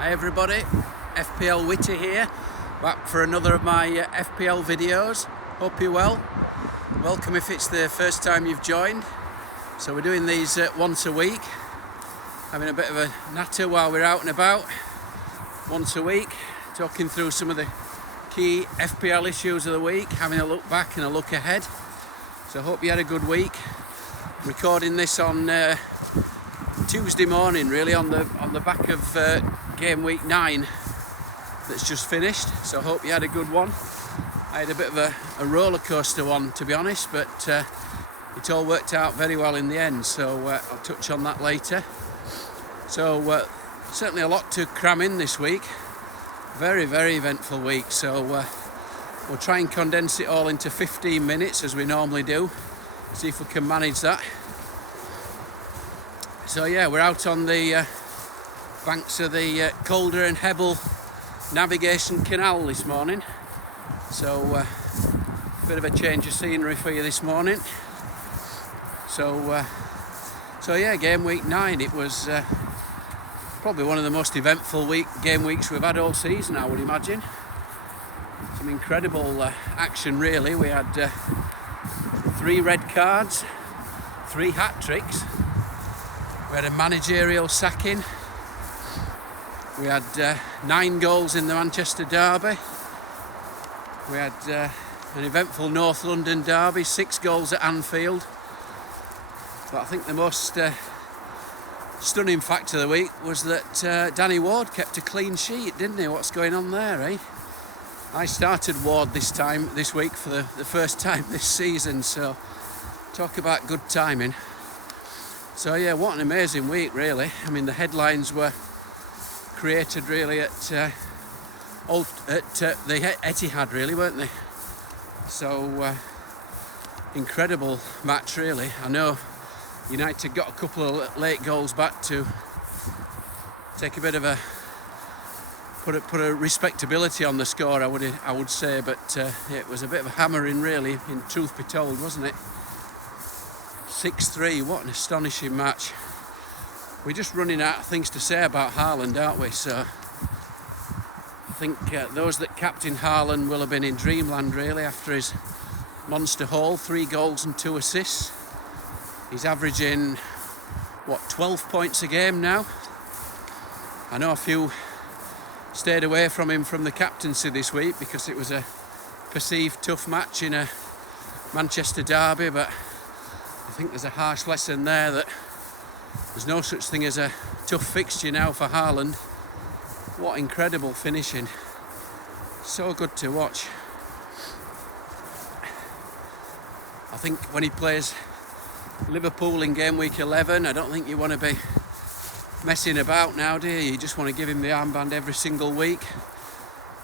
Hi everybody, FPL Witty here, back for another of my FPL videos. Hope you're well. Welcome if it's the first time you've joined. So we're doing these once a week, having a bit of a natter while we're out and about. Once a week, talking through some of the key FPL issues of the week, having a look back and a look ahead. So I hope you had a good week. Recording this on Tuesday morning, really, on the back of game week 9 that's just finished. So I hope you had a good one. I had a bit of a roller coaster one, to be honest, but it all worked out very well in the end. So I'll touch on that later. So certainly a lot to cram in this week. Very, very eventful week. So we'll try and condense it all into 15 minutes as we normally do. See if we can manage that. So yeah, we're out on the banks of the Calder and Hebble Navigation Canal this morning. So a bit of a change of scenery for you this morning. So yeah, game week 9, it was probably one of the most eventful game weeks we've had all season, I would imagine. Some incredible action really. We had 3 red cards, 3 hat-tricks. We had a managerial sacking. We had 9 goals in the Manchester derby. We had an eventful North London derby, 6 goals at Anfield. But I think the most stunning fact of the week was that Danny Ward kept a clean sheet, didn't he? What's going on there, eh? I started Ward this week for the first time this season, so talk about good timing. So yeah, what an amazing week really. I mean, the headlines were created really at the Etihad really, weren't they? So incredible match really. I know United got a couple of late goals back to take a bit of a put a respectability on the score, I would say, but it was a bit of a hammering really, in truth be told, wasn't it? 6-3, what an astonishing match. We're just running out of things to say about Haaland, aren't we? So I think those that captain Haaland will have been in dreamland really after his monster haul, 3 goals and 2 assists. He's averaging, 12 points a game now. I know a few stayed away from him from the captaincy this week because it was a perceived tough match in a Manchester derby, but I think there's a harsh lesson there that there's no such thing as a tough fixture now for Haaland. What incredible finishing. So good to watch. I think when he plays Liverpool in game week 11, I don't think you want to be messing about now, do you? You just want to give him the armband every single week.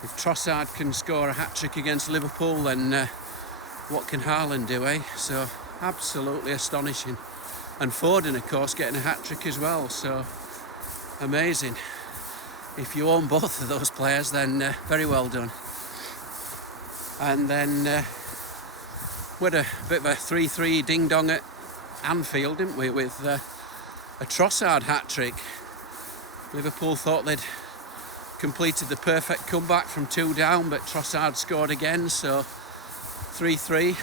If Trossard can score a hat-trick against Liverpool, then what can Haaland do, eh? So absolutely astonishing. And Foden, of course, getting a hat-trick as well, so amazing. If you own both of those players, then very well done. And then we had a bit of a 3-3 ding-dong at Anfield, didn't we, with a Trossard hat-trick. Liverpool thought they'd completed the perfect comeback from 2 down, but Trossard scored again, so 3-3.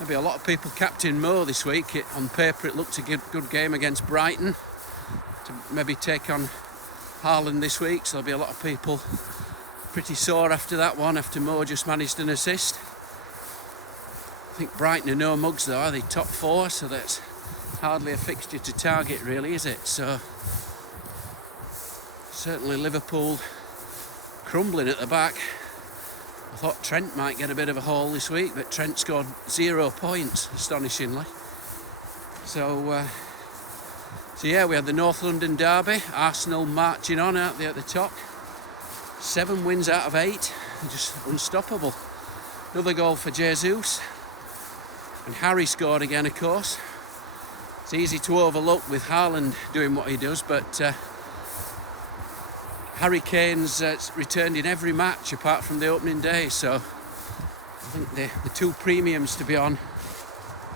Maybe a lot of people captain Mo this week. On paper it looked a good game against Brighton to maybe take on Haaland this week, so there'll be a lot of people pretty sore after that one, after Mo just managed an assist. I think Brighton are no mugs though, are they? Top 4, so that's hardly a fixture to target really, is it? So certainly Liverpool crumbling at the back. I thought Trent might get a bit of a haul this week, but Trent scored 0 points, astonishingly. So yeah, we had the North London derby. Arsenal marching on, aren't they, at the top? 7 wins out of 8, they're just unstoppable. Another goal for Jesus. And Harry scored again, of course. It's easy to overlook with Haaland doing what he does, but Harry Kane's returned in every match apart from the opening day, so I think the 2 premiums to be on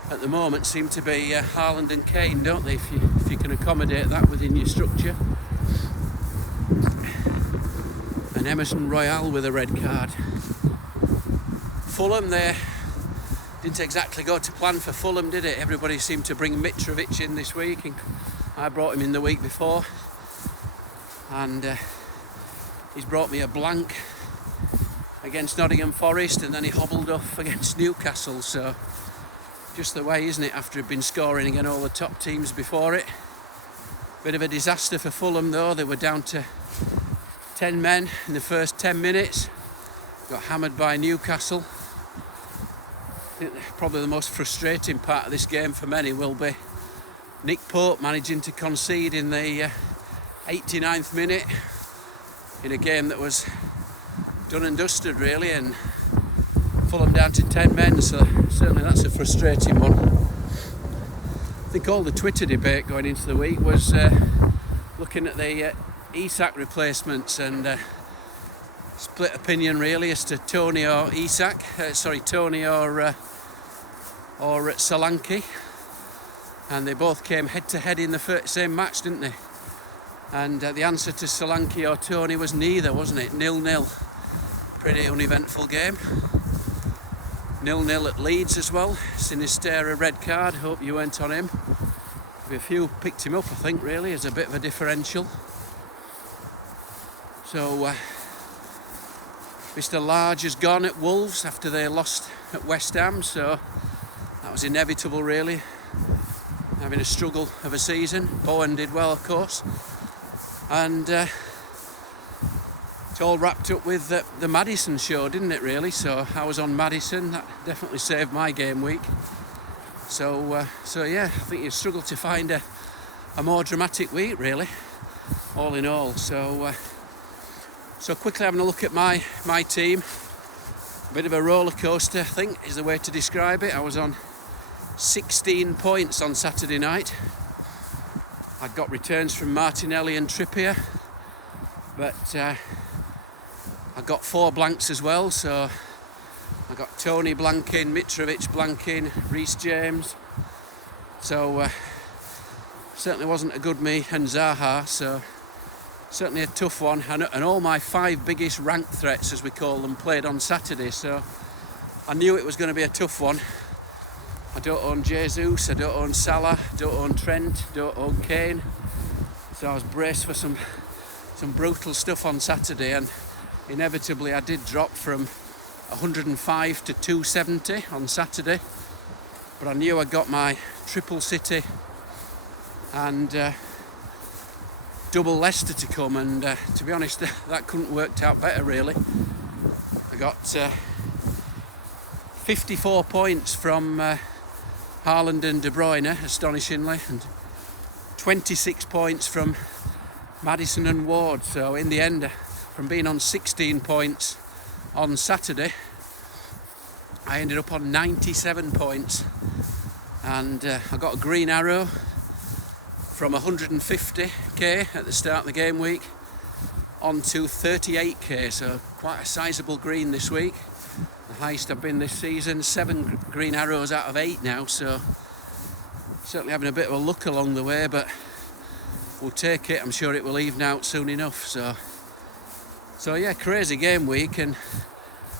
at the moment seem to be Haaland and Kane, don't they? If you can accommodate that within your structure. and Emerson Royale with a red card. Fulham, they didn't exactly go to plan for Fulham, did it? Everybody seemed to bring Mitrovic in this week, and I brought him in the week before, and he's brought me a blank against Nottingham Forest, and then he hobbled off against Newcastle. So just the way, isn't it, after he'd been scoring against all the top teams before it. Bit of a disaster for Fulham though. They were down to 10 men in the first 10 minutes, got hammered by Newcastle. I think probably the most frustrating part of this game for many will be Nick Pope managing to concede in the 89th minute in a game that was done and dusted really, and Fulham down to 10 men, so certainly that's a frustrating one. I think all the Twitter debate going into the week was looking at the Isak replacements, and split opinion really as to Tony or Isak, Tony or Solanke, and they both came head to head in the same match, didn't they? And the answer to Solanke or Tony was neither, wasn't it? 0-0. Pretty uneventful game. 0-0 at Leeds as well. Sinisterra red card. Hope you went on him. A few picked him up, I think, really, as a bit of a differential. So Mr. Large has gone at Wolves after they lost at West Ham, so that was inevitable really, having a struggle of a season. Bowen did well, of course, and it's all wrapped up with the Maddison show, didn't it really? So I was on Maddison, that definitely saved my game week. So yeah, I think you struggled to find a more dramatic week really, all in all. So quickly having a look at my team. A bit of a roller coaster, I think, is the way to describe it. I was on 16 points on Saturday night. I got returns from Martinelli and Trippier, but I got 4 blanks as well. So I got Tony blanking, Mitrovic blanking, Reece James. So certainly wasn't a good me, and Zaha. So certainly a tough one, and all my 5 biggest rank threats, as we call them, played on Saturday, so I knew it was going to be a tough one. I don't own Jesus, I don't own Salah, don't own Trent, don't own Kane, so I was braced for some brutal stuff on Saturday, and inevitably I did drop from 105 to 270 on Saturday, but I knew I got my triple City and double Leicester to come, and to be honest, that couldn't worked out better really. I got 54 points from Haaland and De Bruyne, astonishingly, and 26 points from Maddison and Ward. So in the end, from being on 16 points on Saturday, I ended up on 97 points, and I got a green arrow from 150k at the start of the game week on to 38k, so quite a sizable green this week. The highest I've been this season, 7 green arrows out of 8 now, so certainly having a bit of a look along the way, but we'll take it. I'm sure it will even out soon enough. So yeah, crazy game week and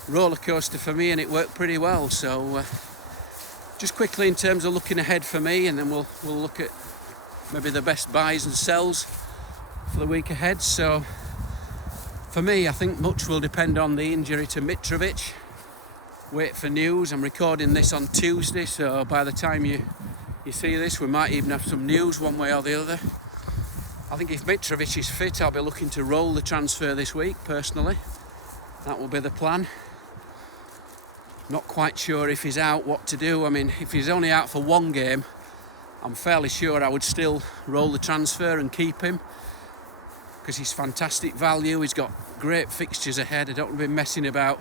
roller coaster for me, and it worked pretty well. So just quickly in terms of looking ahead for me, and then we'll look at maybe the best buys and sells for the week ahead. So for me, I think much will depend on the injury to Mitrovic. Wait for news. I'm recording this on Tuesday, so by the time you see this, we might even have some news one way or the other. I think if Mitrovic is fit, I'll be looking to roll the transfer this week, personally. That will be the plan. Not quite sure if he's out, what to do. I mean, if he's only out for 1 game, I'm fairly sure I would still roll the transfer and keep him, because he's fantastic value. He's got great fixtures ahead. I don't want to be messing about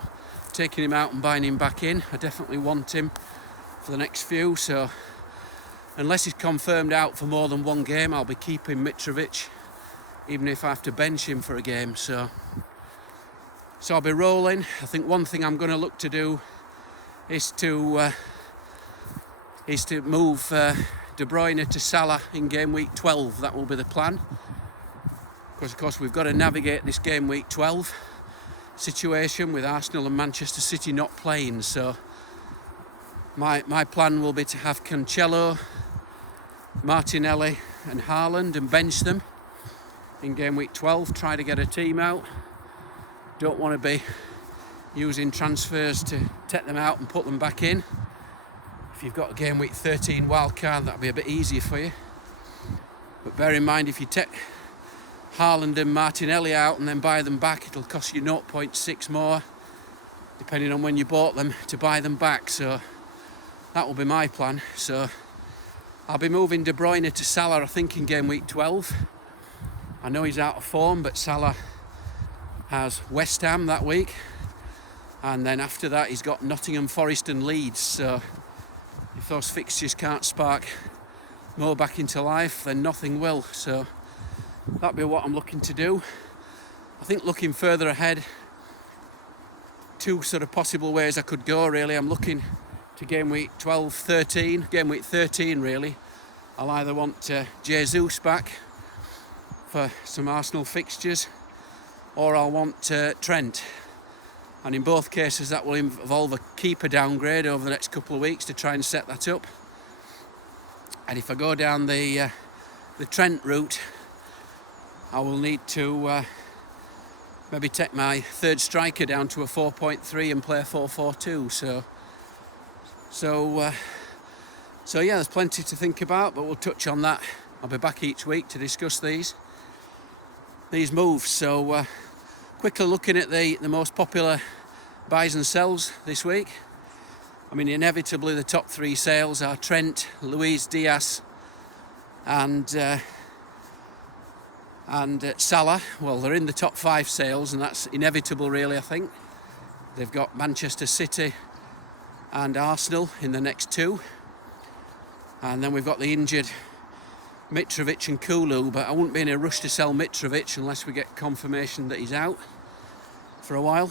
taking him out and buying him back in. I definitely want him for the next few, so unless he's confirmed out for more than 1 game, I'll be keeping Mitrovic, even if I have to bench him for a game. So I'll be rolling. I think one thing I'm going to look to do is to move De Bruyne to Salah in game week 12. That will be the plan, because of course we've got to navigate this game week 12 situation with Arsenal and Manchester City not playing. So my plan will be to have Cancelo, Martinelli and Haaland and bench them in game week 12, try to get a team out. Don't want to be using transfers to take them out and put them back in. If you've got a game week 13 wildcard, that'll be a bit easier for you. But bear in mind, if you take Haaland and Martinelli out and then buy them back, it'll cost you 0.6 more, depending on when you bought them, to buy them back. So that will be my plan. So I'll be moving De Bruyne to Salah, I think, in game week 12. I know he's out of form, but Salah has West Ham that week. And then after that, he's got Nottingham Forest and Leeds. So if those fixtures can't spark Mo back into life, then nothing will. So that'll be what I'm looking to do. I think looking further ahead, two sort of possible ways I could go really. I'm looking to game week 12, 13, game week 13 really. I'll either want Jesus back for some Arsenal fixtures, or I'll want Trent. And in both cases that will involve a keeper downgrade over the next couple of weeks to try and set that up. And if I go down the Trent route, I will need to maybe take my third striker down to a 4.3 and play a 4-4-2. So yeah, there's plenty to think about, but we'll touch on that. I'll be back each week to discuss these moves. So quickly looking at the most popular buys and sells this week. I mean, inevitably the top three sales are Trent, Luis Diaz and Salah. Well, they're in the top 5 sales, and that's inevitable really, I think. They've got Manchester City and Arsenal in the next 2. And then we've got the injured Mitrovic and Kulu, but I wouldn't be in a rush to sell Mitrovic unless we get confirmation that he's out for a while.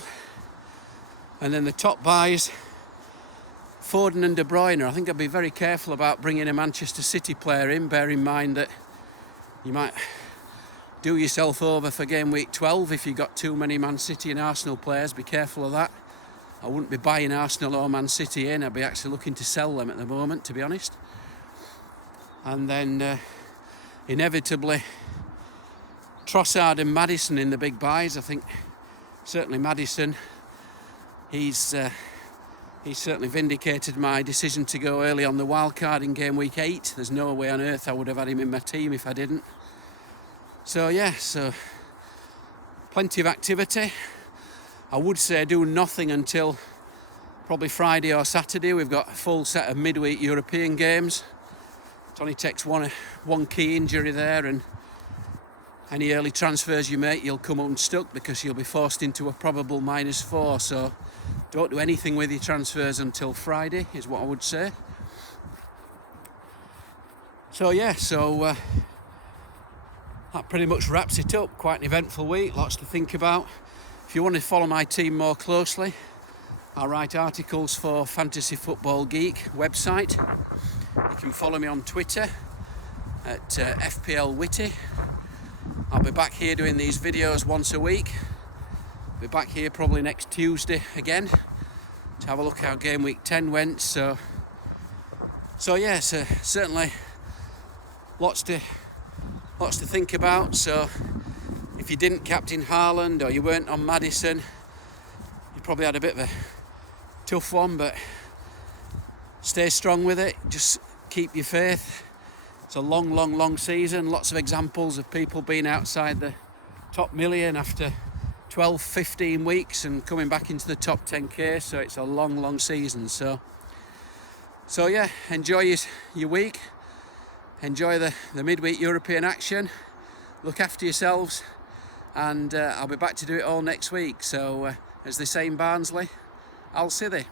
And then the top buys, Foden and De Bruyne. I think I'd be very careful about bringing a Manchester City player in. Bear in mind that you might do yourself over for game week 12 if you've got too many Man City and Arsenal players. Be careful of that. I wouldn't be buying Arsenal or Man City in. I'd be actually looking to sell them at the moment, to be honest. And then inevitably Trossard and Maddison in the big buys. I think certainly Maddison, he's certainly vindicated my decision to go early on the wild card in game week 8. There's no way on earth I would have had him in my team if I didn't. So yeah, so plenty of activity. I would say do nothing until probably Friday or Saturday. We've got a full set of midweek European games. It only takes one key injury there, and any early transfers you make, you'll come unstuck because you'll be forced into a probable -4. So don't do anything with your transfers until Friday, is what I would say. So yeah, that pretty much wraps it up. Quite an eventful week, lots to think about. If you want to follow my team more closely, I write articles for Fantasy Football Geek website. You can follow me on Twitter at FPL Witty. I'll be back here doing these videos once a week. Be back here probably next Tuesday again to have a look how game week 10 went. So yeah, so certainly lots to think about. So if you didn't captain Haaland or you weren't on Maddison, you probably had a bit of a tough one, but stay strong with it. Just keep your faith. It's a long season. Lots of examples of people being outside the top million after 12, 15 weeks and coming back into the top 10k. So it's a long season. So yeah, enjoy your week. Enjoy the midweek European action. Look after yourselves, and I'll be back to do it all next week. So as they say in Barnsley, I'll see thee.